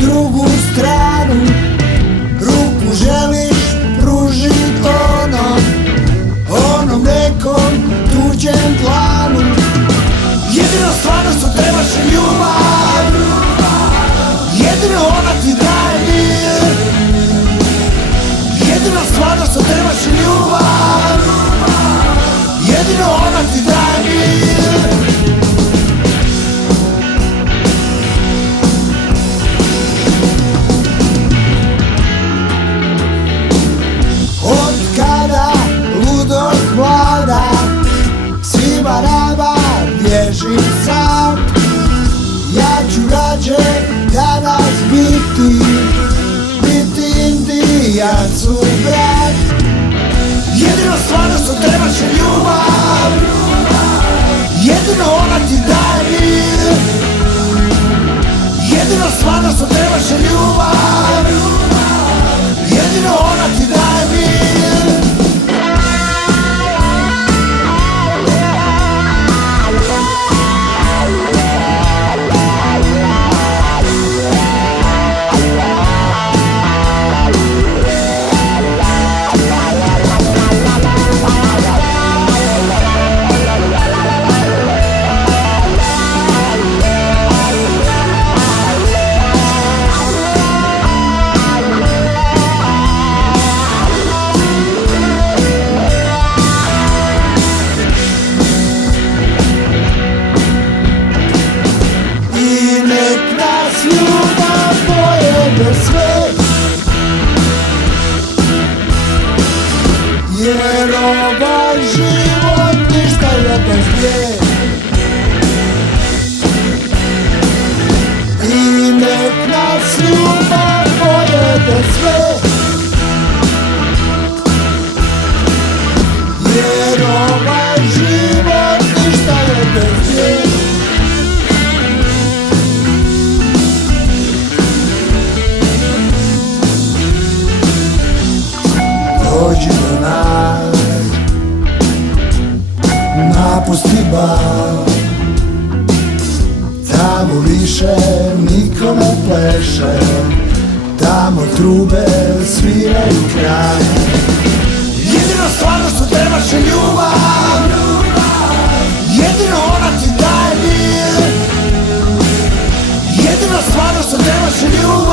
drugu stranu, ruku želiš pružit onom nekom tuđem dlanu. Jedino stvarno što trebaš je ljubav, jedino ona ti daje mir. Jedino stvarno što trebaš je ljubav, jedino ona ti daje mir. Od kada ludost vlada, svima nama bježim sam. Ja ću rađe danas biti Indijancu brat. Jedino stvarno što trebaš je ljubav, jedino ona ti daje mir. Jedino stvarno što trebaš je ljubav, jedino ona ti daje mir. Ljubav pojede sve, jer ovaj život ništa je bez nje. I nek nas ljubav pojede sve, jer ovaj život ništa je bez nje. Dođi do nas, napusti bar, tamo više niko ne pleše, tamo trube sviraju kraj. Jedino stvarno što trebaš je ljubav, jedino ona ti daje mir. Jedino stvarno što trebaš je ljubav,